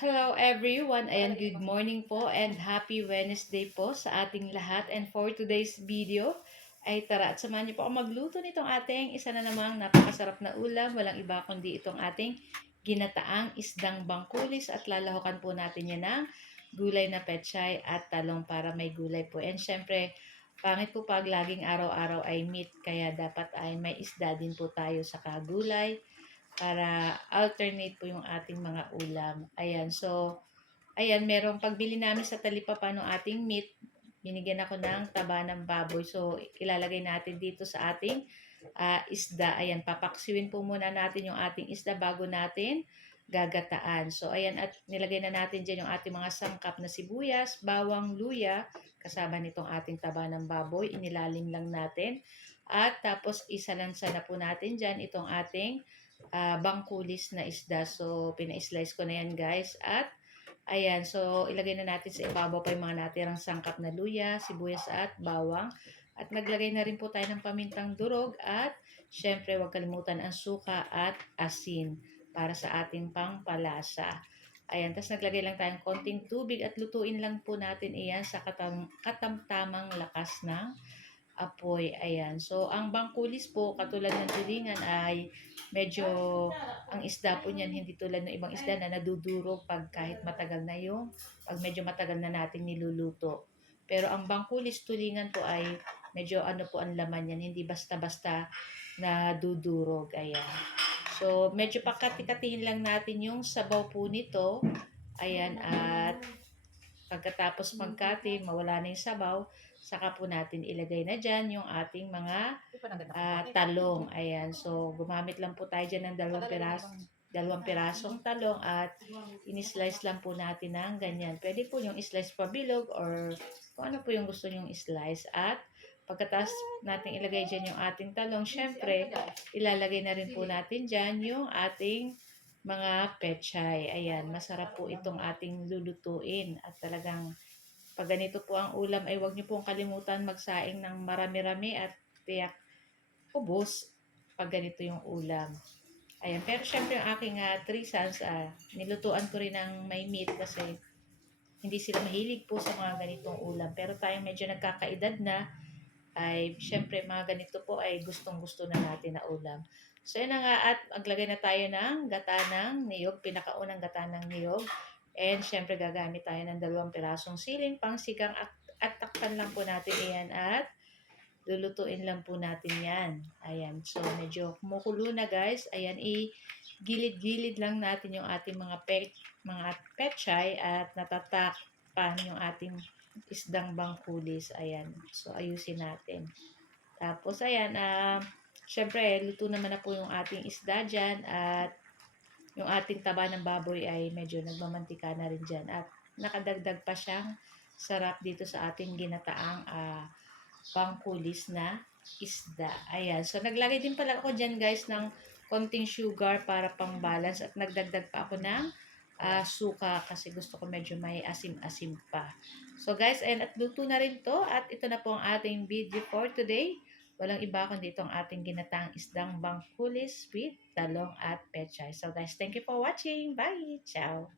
Hello everyone, ayan, good morning po and happy Wednesday po sa ating lahat. And for today's video, ay tara at samahan niyo po ako magluto nitong ating isa na namang napakasarap na ulam. Walang iba kundi itong ating ginataang isdang bangkulis at lalahukan po natin yan ng gulay na pechay at talong para may gulay po. And syempre, pangit po pag laging araw-araw ay meat, kaya dapat ay may isda din po tayo sa kagulay para alternate po yung ating mga ulam. Ayan, so, ayan, merong pagbili namin sa talipapa ng ating meat, binigyan ako ng taba ng baboy. So, ilalagay natin dito sa ating isda. Ayan, papaksiwin po muna natin yung ating isda bago natin gagataan. So, ayan, at nilagay na natin dyan yung ating mga sangkap na sibuyas, bawang, luya, kasama nitong ating taba ng baboy. Inilalim lang natin. At tapos, isalansa na po natin dyan itong ating bangkulis na isda. So, pina-slice ko na yan guys. At, ayan, so, ilagay na natin sa ibabaw pa yung mga natirang sangkap na luya, sibuyas at bawang. At naglagay na rin po tayo ng pamintang durog at syempre huwag kalimutan ang suka at asin para sa ating pangpalasa. Ayan, tapos naglagay lang tayong konting tubig at lutuin lang po natin iyan sa katamtamang lakas ng apoy. Ayan. So, ang bangkulis po, katulad ng tulingan ay medyo, ang isda po niyan, hindi tulad ng ibang isda na nadudurog pag kahit matagal na pag medyo matagal na natin niluluto. Pero ang bangkulis tulingan po ay medyo ano po ang laman yan, hindi basta-basta na dudurog. Ayan. So, medyo pakati-katihin lang natin yung sabaw po nito. Ayan, at pagkatapos magkati, mawala na yung sabaw, saka po natin ilagay na dyan yung ating mga talong. Ayan, so gumamit lang po tayo dyan ng dalawang pirasong talong at in-slice lang po natin ng ganyan. Pwede po yung slice pa bilog or kung ano po yung gusto nyong slice. At pagkatapos natin ilagay dyan yung ating talong, syempre, ilalagay na rin po natin dyan yung ating mga pechay. Ayan, masarap po itong ating lulutuin. At talagang, pag ganito po ang ulam, ay huwag niyo pong kalimutan magsaing ng marami-rami at tiyak ubos pag ganito yung ulam. Ayan, pero syempre yung aking 3 sons, nilutuan ko rin ng may meat kasi hindi sila mahilig po sa mga ganitong ulam. Pero tayong medyo nagkakaedad na, ay syempre mga ganito po ay gustong-gusto na natin na ulam. So yun na nga, at maglagay na tayo ng gata ng niyog, pinakaunang gata ng niyog. And syempre gagamit tayo ng 2 pirasong siling pang sigang at takpan lang po natin iyan at lulutuin lang po natin yan. Ayan, so medyo kumukulo na guys. Ayan, gilid-gilid lang natin yung ating mga pechay at natatakpan yung ating isdang bangkulis. Ayan. So, ayusin natin. Tapos, ayan, syempre, luto naman na po yung ating isda dyan at yung ating taba ng baboy ay medyo nagmamantika na rin dyan. At nakadagdag pa siyang sarap dito sa ating ginataang bangkulis na isda. Ayan. So, naglagay din pala ako dyan guys ng konting sugar para pang balance at nagdagdag pa ako ng suka kasi gusto ko medyo may asim-asim pa. So guys, and at luto na rin to at ito na po ang ating video for today. Walang iba kundi itong ating ginatang isdang bangkulis with talong at pechay. So guys, thank you for watching. Bye! Ciao!